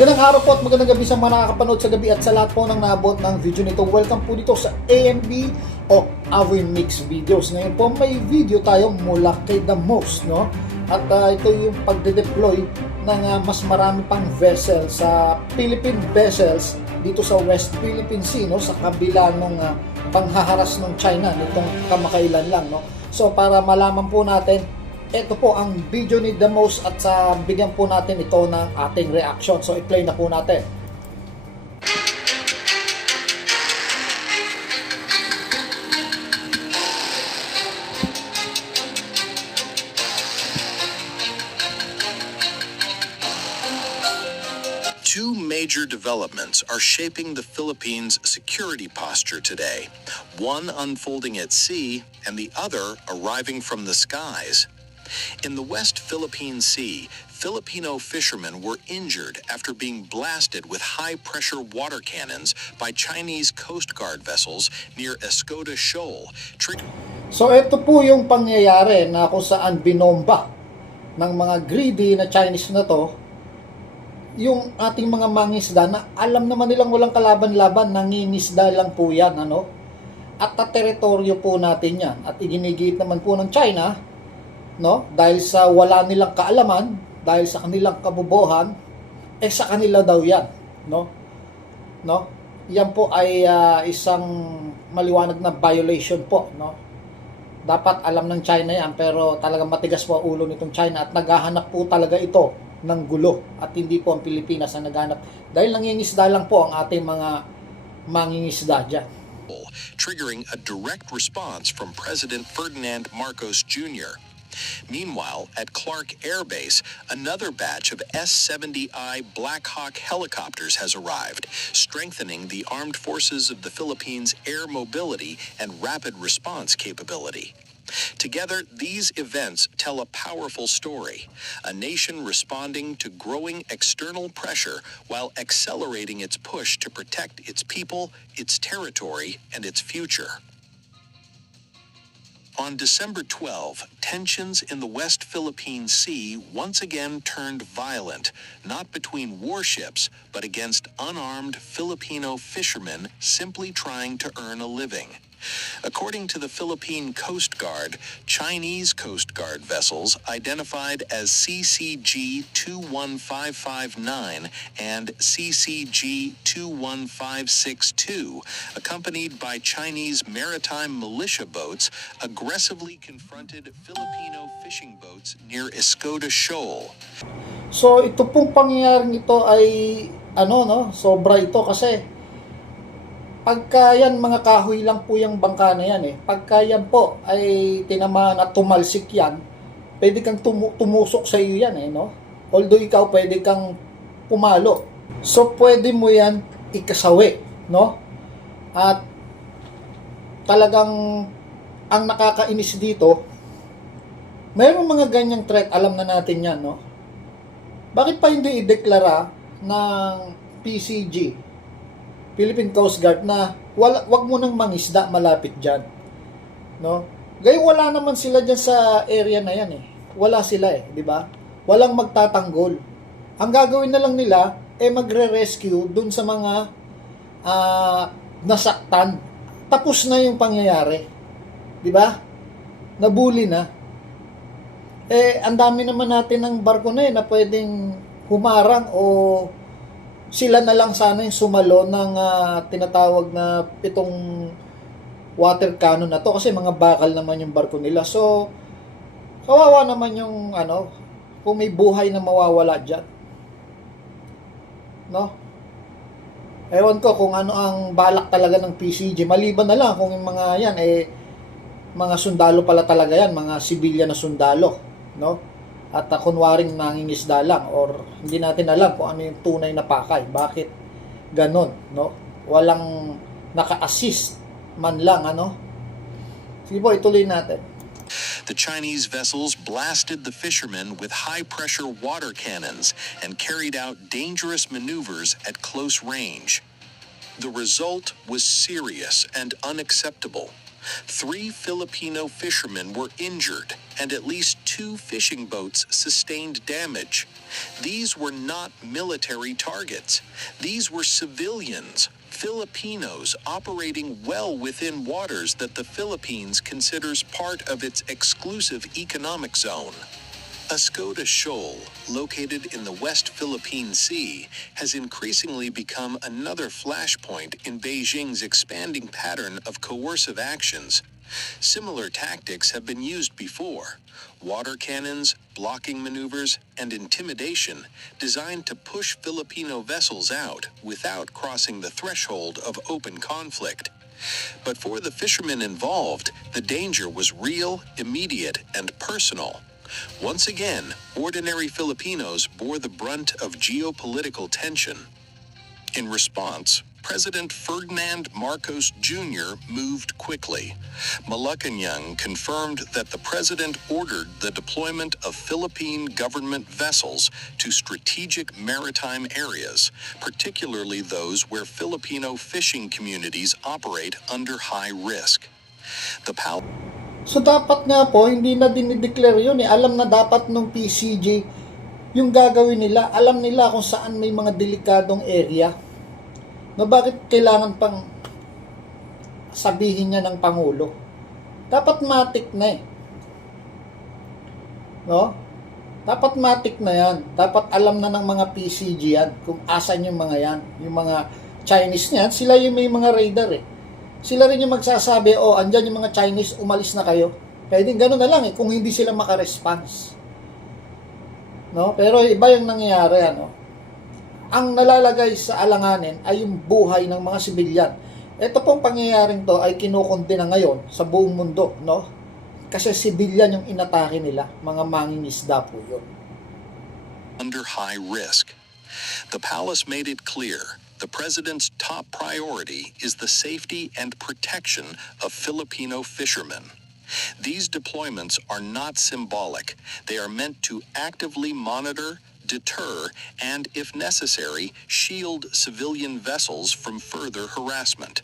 Magandang araw po at magandang gabi sa mga nakakapanood sa gabi at sa lahat po ng naabot ng video nito. Welcome po dito sa AMB o Awi Mix Videos. Ngayon po may video tayo mula kay The Most, no? At ito yung pagde-deploy ng mas marami pang vessels sa Philippine vessels dito sa West Philippine Sea, no? Sa kabila ng panghaharas ng China nitong kamakailan lang, no? So para malaman po natin, ito po ang video ni The Most at bigyan po natin ito ng ating reaction. So i-play na po natin. Two major developments are shaping the Philippines' security posture today, one unfolding at sea and the other arriving from the skies. In the West Philippine Sea, Filipino fishermen were injured after being blasted with high-pressure water cannons by Chinese Coast Guard vessels near Escoda Shoal. So ito po yung pangyayari na kung saan binomba ng mga greedy na Chinese na to yung ating mga mangisda na alam naman nilang walang kalaban-laban, nangingisda lang po yan, ano? At teritoryo po natin yan at iginigit naman po ng China, no? Dahil sa wala nilang kaalaman, dahil sa kanilang kabobohan, sa kanila daw yan, no? No? Yan po ay isang maliwanag na violation po, no? Dapat alam ng China yan, pero talagang matigas po ang ulo nitong China at naghahanap po talaga ito ng gulo at hindi po ang Pilipinas ang naghanap dahil nangingisda lang po ang ating mga mangingisda dyan. Triggering a direct response from President Ferdinand Marcos Jr. Meanwhile, at Clark Air Base, another batch of S-70I Black Hawk helicopters has arrived, strengthening the armed forces of the Philippines' air mobility and rapid response capability. Together, these events tell a powerful story, a nation responding to growing external pressure while accelerating its push to protect its people, its territory, and its future. On December 12, tensions in the West Philippine Sea once again turned violent, not between warships, but against unarmed Filipino fishermen simply trying to earn a living. According to the Philippine Coast Guard, Chinese Coast Guard vessels identified as CCG-21559 and CCG-21562, accompanied by Chinese maritime militia boats, aggressively confronted Filipino fishing boats near Escoda Shoal. So ito pong pangyayaring ito ay sobra ito kasi pagka yan mga kahoy lang po yung bangka na yan pagka yan po ay tinamaan at tumalsik yan, pwede kang tumusok sa iyo yan no? Although ikaw pwede kang pumalo. So pwede mo yan ikasawi, no? At talagang ang nakakainis dito, mayroong mga ganyang threat, alam na natin yan, no? Bakit pa hindi ideklara ng PCG, Philippine Coast Guard, na wag mo nang mangisda malapit dyan, no? Gayong wala naman sila dyan sa area na yan wala sila di ba? Walang magtatanggol. Ang gagawin na lang nila magre-rescue dun sa mga nasaktan. Tapos na yung pangyayari, di ba? Nabuli na. Ang dami naman natin ng barko na na pwedeng humarang o sila na lang sana yung sumalo ng tinatawag na itong water cannon na to kasi mga bakal naman yung barko nila. So, kawawa naman yung kung may buhay na mawawala dyan. No? Ewan ko kung ano ang balak talaga ng PCG. Maliban na lang kung yung mga yan, mga sundalo pala talaga yan, mga sibilyan na sundalo. No? At kunwaring nangingisda lang or hindi natin alam kung ano yung tunay na pakay. Bakit ganon, no? Walang naka-assist man lang, Sige po, ituloy natin. The Chinese vessels blasted the fishermen with high-pressure water cannons and carried out dangerous maneuvers at close range. The result was serious and unacceptable. 3 Filipino fishermen were injured and at least 2 fishing boats sustained damage. These were not military targets. These were civilians, Filipinos operating well within waters that the Philippines considers part of its exclusive economic zone. Escoda Shoal, located in the West Philippine Sea, has increasingly become another flashpoint in Beijing's expanding pattern of coercive actions. Similar tactics have been used before: water cannons, blocking maneuvers, and intimidation designed to push Filipino vessels out without crossing the threshold of open conflict. But for the fishermen involved, the danger was real, immediate, and personal. Once again, ordinary Filipinos bore the brunt of geopolitical tension. In response, President Ferdinand Marcos Jr. moved quickly. Malacanang confirmed that the president ordered the deployment of Philippine government vessels to strategic maritime areas, particularly those where Filipino fishing communities operate under high risk. The So dapat nga po, hindi na dinideclare yun eh. Alam na dapat nung PCG yung gagawin nila. Alam nila kung saan may mga delikadong area. No, bakit kailangan pang sabihin niya ng Pangulo? Dapat matik na eh. No? Dapat matik na yan. Dapat alam na ng mga PCG yan kung asan yung mga yan. Yung mga Chinese niyan, sila yung may mga radar eh. Sila rin yung magsasabi, oh, andyan yung mga Chinese, umalis na kayo. Pwedeng gano'n na lang eh, kung hindi sila makaresponse. No? Pero iba yung nangyayari, ano? Ang nalalagay sa alanganin ay yung buhay ng mga sibilyan. Ito pong pangyayaring to ay kinukunti na ngayon sa buong mundo, no? Kasi sibilyan yung inatake nila, mga mangingisda po yun. Under high risk. The palace made it clear the president's top priority is the safety and protection of Filipino fishermen. These deployments are not symbolic. They are meant to actively monitor, deter, and, if necessary, shield civilian vessels from further harassment.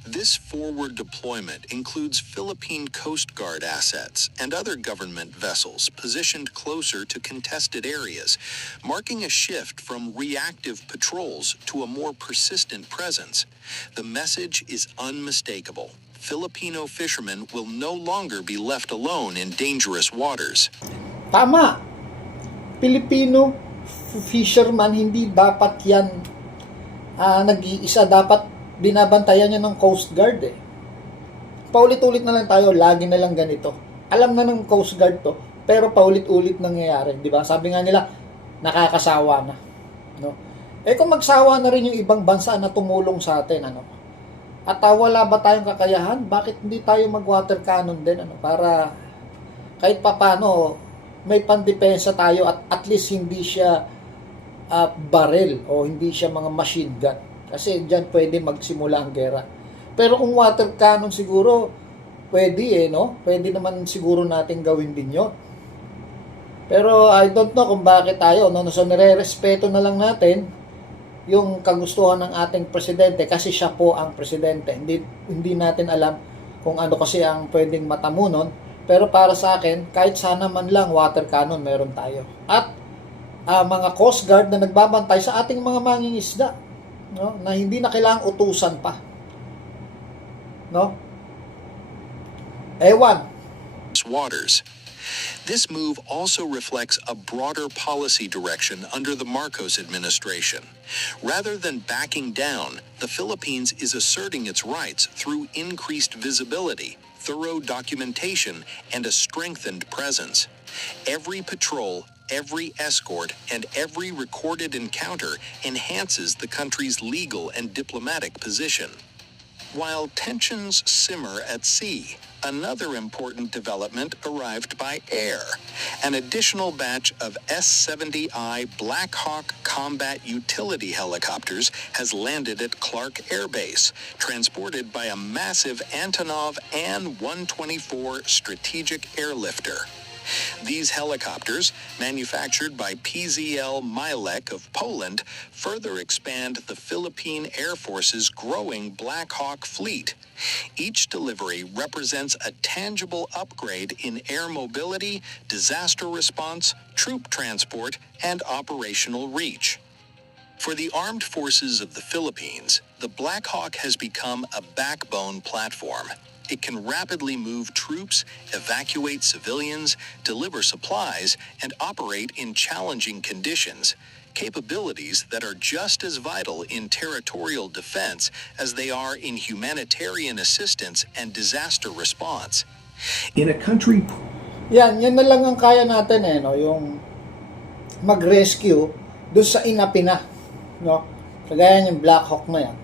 This forward deployment includes Philippine Coast Guard assets and other government vessels positioned closer to contested areas, marking a shift from reactive patrols to a more persistent presence. The message is unmistakable. Filipino fishermen will no longer be left alone in dangerous waters. Tama! Filipino fisherman, hindi dapat yan nag-iisa. Dapat binabantayan niya ng Coast Guard eh. Paulit-ulit na lang tayo, lagi na lang ganito. Alam na ng Coast Guard to, pero paulit-ulit nangyayari, di ba? Sabi nga nila, nakakasawa na, no? Eh kung magsawa na rin yung ibang bansa na tumulong sa atin, ano? At wala ba tayong kakayahan? Bakit hindi tayo mag-water cannon din, ano? Para kahit papano may pandepensa tayo at least hindi siya barrel o hindi siya mga machine gun. Kasi dyan pwede magsimula ang gera. Pero kung water cannon siguro, pwede eh, no? Pwede naman siguro natin gawin din yun. Pero I don't know kung bakit tayo, no? So nire-respeto na lang natin yung kagustuhan ng ating presidente kasi siya po ang presidente. Hindi natin alam kung ano kasi ang pwedeng matamo nun. Pero para sa akin, kahit sana man lang water cannon meron tayo. At mga Coast Guard na nagbabantay sa ating mga mangingisda, no? Na hindi na kailangang utusan pa, no? Ewan. Waters. This move also reflects a broader policy direction under the Marcos administration. Rather than backing down, the Philippines is asserting its rights through increased visibility, thorough documentation, and a strengthened presence. Every patrol, every escort, and every recorded encounter enhances the country's legal and diplomatic position. While tensions simmer at sea, another important development arrived by air. An additional batch of S-70I Black Hawk combat utility helicopters has landed at Clark Air Base, transported by a massive Antonov An-124 strategic airlifter. These helicopters, manufactured by PZL Milek of Poland, further expand the Philippine Air Force's growing Black Hawk fleet. Each delivery represents a tangible upgrade in air mobility, disaster response, troop transport, and operational reach. For the armed forces of the Philippines, the Black Hawk has become a backbone platform. It can rapidly move troops, evacuate civilians, deliver supplies, and operate in challenging conditions, capabilities that are just as vital in territorial defense as they are in humanitarian assistance and disaster response. In a country Yan na lang ang kaya natin no, yung mag-rescue doon sa inapina, no? Kagaya yung Black Hawk na yan.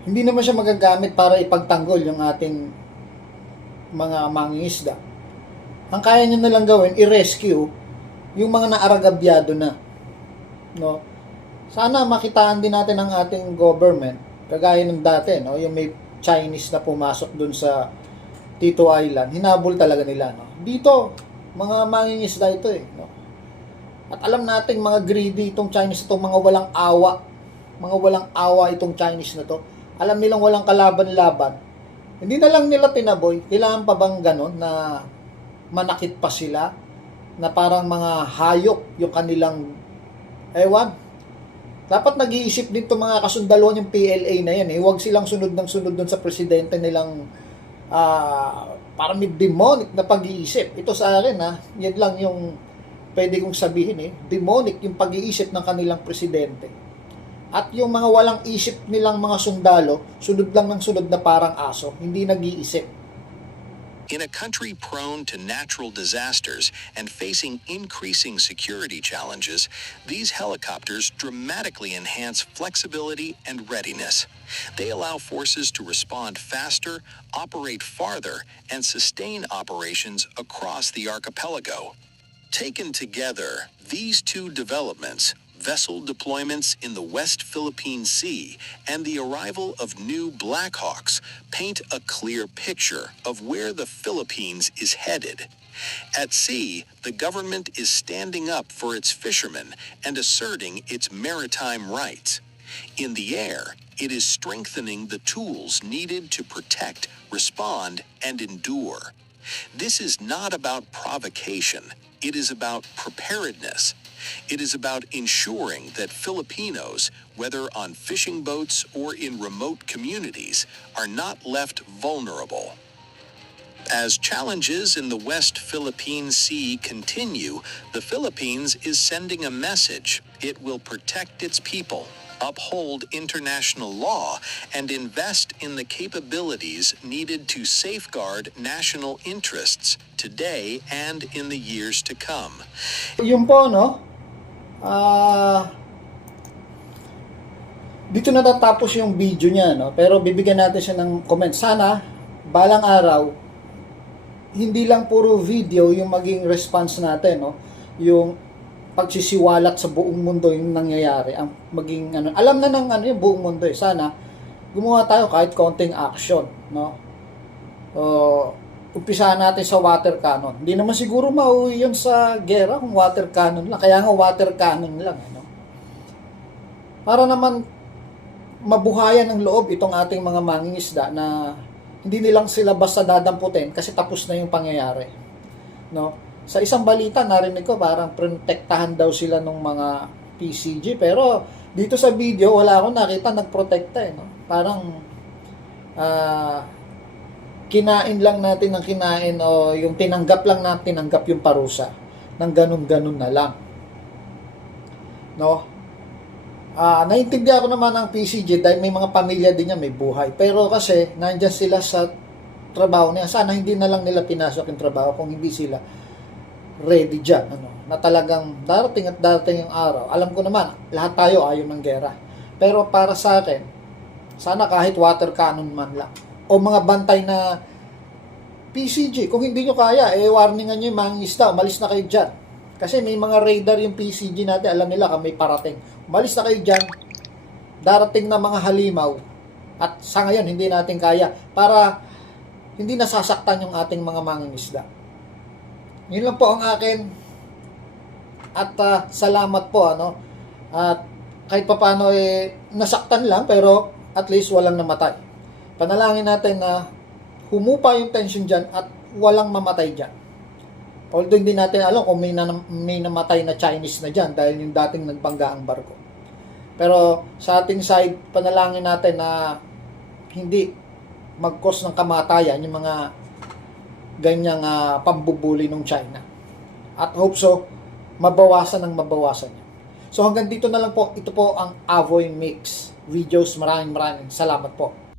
Hindi naman siya magagamit para ipagtanggol yung ating mga mangingisda. Ang kaya niya na lang gawin, i-rescue yung mga naaragabyado na, no? Sana makitaan din natin ang ating government, kagaya ng dati, no? Yung may Chinese na pumasok dun sa Tito Island, hinabol talaga nila, no? Dito, mga mangingisda ito no? At alam natin mga greedy itong Chinese ito, mga walang awa itong Chinese na to. Alam nilang walang kalaban-laban. Hindi na lang nila tinaboy. Kailangan pa bang ganon na manakit pa sila? Na parang mga hayop yung kanilang ewan. Dapat nag-iisip din itong mga kasundalo yung PLA na yan. Huwag silang sunod ng sunod dun sa presidente nilang parang may demonic na pag-iisip. Ito sa akin yan lang yung pwede kong sabihin demonic yung pag-iisip ng kanilang presidente. At yung mga walang isip nilang mga sundalo, sunod lang ng sunod na parang aso, hindi nag-iisip. In a country prone to natural disasters and facing increasing security challenges, these helicopters dramatically enhance flexibility and readiness. They allow forces to respond faster, operate farther, and sustain operations across the archipelago. Taken together, these two developments, vessel deployments in the West Philippine Sea and the arrival of new Black Hawks, paint a clear picture of where the Philippines is headed. At sea, the government is standing up for its fishermen and asserting its maritime rights. In the air, it is strengthening the tools needed to protect, respond, and endure. This is not about provocation. It is about preparedness. It is about ensuring that Filipinos, whether on fishing boats or in remote communities, are not left vulnerable. As challenges in the West Philippine Sea continue, the Philippines is sending a message. It will protect its people, uphold international law, and invest in the capabilities needed to safeguard national interests today and in the years to come. Yun po, dito natatapos yung video niya, pero bibigyan natin siya ng comment. Sana, balang araw, hindi lang puro video yung maging response natin, yung pagsisiwalat sa buong mundo yung nangyayari, ang maging alam na ng yung buong mundo Sana gumawa tayo kahit konting action, umpisahan natin sa water cannon. Hindi naman siguro mauwi yun sa gera kung water cannon lang. Kaya nga water cannon lang, para naman mabuhayan ng loob itong ating mga mangingisda na hindi nilang sila basta dadamputin kasi tapos na yung pangyayari, Sa isang balita, narinig ko parang protektahan daw sila ng mga PCG. Pero dito sa video, wala akong nakita nagprotekta. Parang kinain lang natin ng kinain o yung tinanggap lang natin, tinanggap yung parusa. Nang ganun-ganun na lang. Naintindihan ko naman ang PCG dahil may mga pamilya din niya, may buhay. Pero kasi, nandyan sila sa trabaho niya. Sana hindi na lang nila pinasok yung trabaho kung hindi sila ready dyan, na talagang darating at darating yung araw. Alam ko naman, lahat tayo ayaw ng gera. Pero para sa akin, sana kahit water cannon man lang. O mga bantay na PCG, kung hindi nyo kaya, warningan nyo yung mga isda, umalis na kayo dyan. Kasi may mga radar yung PCG natin, alam nila kung may parating. Umalis na kayo dyan, darating na mga halimaw, at sa ngayon, hindi natin kaya, para hindi nasasaktan yung ating mga mangingisda. Yun lang po ang akin. At salamat po, ano. At kahit papaano nasaktan lang, pero at least walang namatay. Panalangin natin na humupa yung tension dyan at walang mamatay dyan. Although hindi natin alam kung may namatay na Chinese na dyan dahil yung dating nagbangga ang barko. Pero sa ating side, panalangin natin na hindi mag-cause ng kamatayan yung mga ganyang pambubuli ng China. At hope so, mabawasan ng mabawasan niya. So hanggang dito na lang po, ito po ang Avoy Mix Videos. Maraming salamat po.